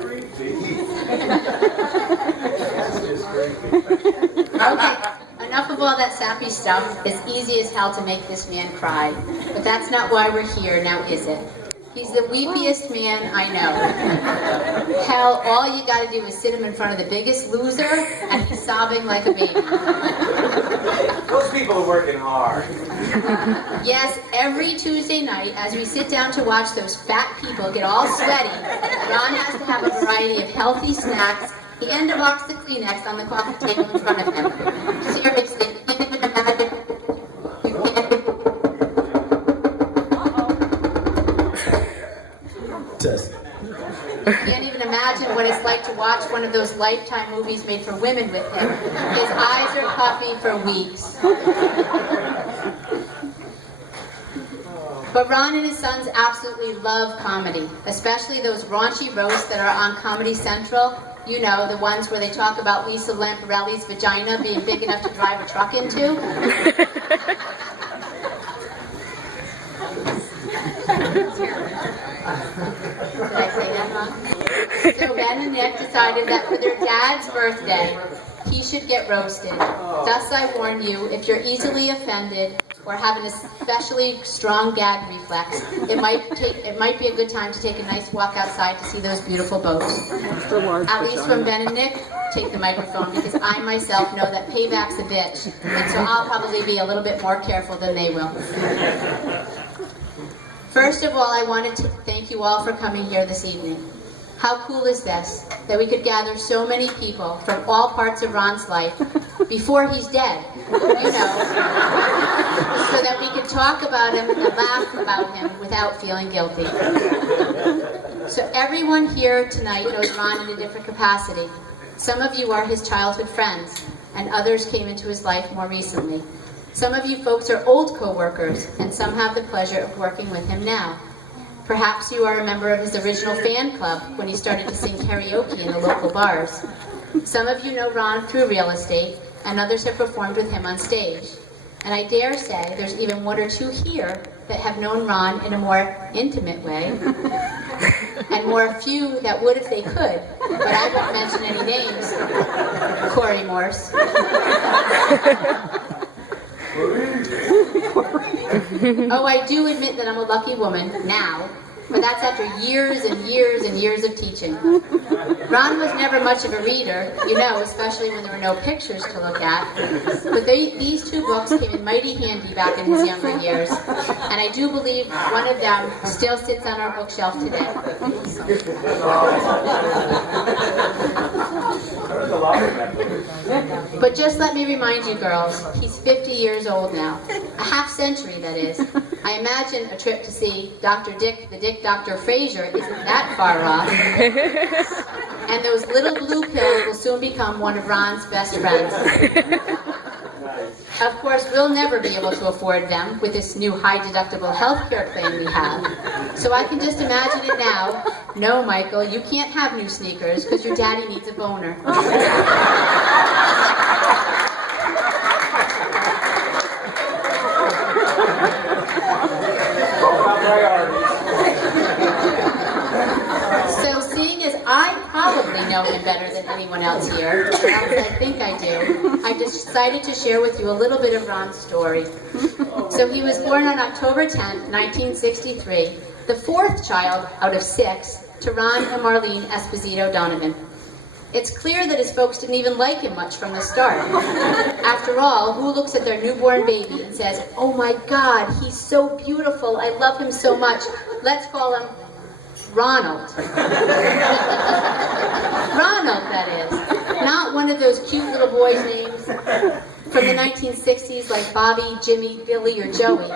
Okay, enough of all that sappy stuff. It's easy as hell to make this man cry. But that's not why we're here, now is it? He's the weepiest man I know. Hell, all you gotta do is sit him in front of The Biggest Loser, and he's sobbing like a baby. Those people are working hard. Yes, every Tuesday night, as we sit down to watch those fat people get all sweaty, Ron has to have a variety of healthy snacks and a box of Kleenex on the coffee table in front of him. Seriously, you can't even imagine. You can't even imagine what it's like to watch one of those Lifetime movies made for women with him. His eyes are puffy for weeks. But Ron and his sons absolutely love comedy, especially those raunchy roasts that are on Comedy Central. You know, the ones where they talk about Lisa Lamparelli's vagina being big enough to drive a truck into. Did I say that wrong? So Ben and Nick decided that for their dad's birthday, he should get roasted. Thus I warn you, if you're easily offended or have an especially strong gag reflex, it might be a good time to take a nice walk outside to see those beautiful boats. At least from Ben and Nick, take the microphone, because I myself know that payback's a bitch, and so I'll probably be a little bit more careful than they will. First of all, I wanted to thank you all for coming here this evening. How cool is this, that we could gather so many people from all parts of Ron's life before he's dead, you know, so that we could talk about him and laugh about him without feeling guilty. So everyone here tonight knows Ron in a different capacity. Some of you are his childhood friends, and others came into his life more recently. Some of you folks are old co-workers, and some have the pleasure of working with him now. Perhaps you are a member of his original fan club when he started to sing karaoke in the local bars. Some of you know Ron through real estate, and others have performed with him on stage. And I dare say there's even one or two here that have known Ron in a more intimate way, and more few that would if they could, but I won't mention any names. Corey Morse. Oh, I do admit that I'm a lucky woman now, but that's after years and years and years of teaching. Ron was never much of a reader, you know, especially when there were no pictures to look at. But these two books came in mighty handy back in his younger years, and I do believe one of them still sits on our bookshelf today. But just let me remind you girls, he's 50 years old now. A half century, that is. I imagine a trip to see Dr. Dick, the Dick Dr. Frazier isn't that far off. And those little blue pills will soon become one of Ron's best friends. Of course, we'll never be able to afford them with this new high-deductible healthcare plan we have. So I can just imagine it now. No, Michael, you can't have new sneakers because your daddy needs a boner. So seeing as I probably know him better than anyone else here, or else I think I do, I decided to share with you a little bit of Ron's story. So he was born on October 10th, 1963, the fourth child out of 6 to Ron and Marlene Esposito Donovan. It's clear that his folks didn't even like him much from the start. After all, who looks at their newborn baby and says, "Oh my God, he's so beautiful, I love him so much, let's call him Ronald." Ronald, that is. Not one of those cute little boys' names from the 1960s like Bobby, Jimmy, Billy, or Joey.